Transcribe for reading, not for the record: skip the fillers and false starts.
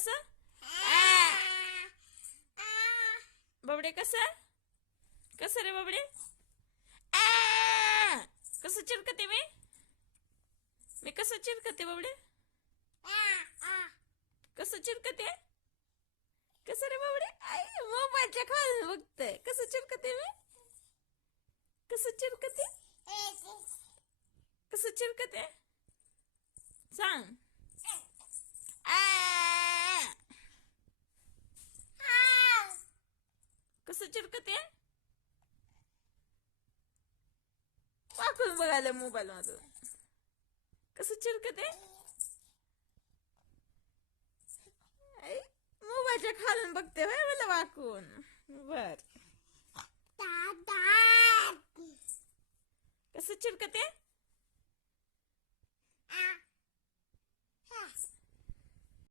कसं बबडे कसं कसं रे बबडे कसं चिरकते मी कसं चिरकते बबडे कसं चिरकते कसं रे बबडे आई मोबाईलच्या खाली बघतय कसं चिरकते मी कसं चिरकते कसं चिरकते सांग कसं चिरकते वाकून बघायला मोबाईल मधून कसं चिरकते मोबाईलच्या खालून बघते होय मला वाकून बर कसं चिरकते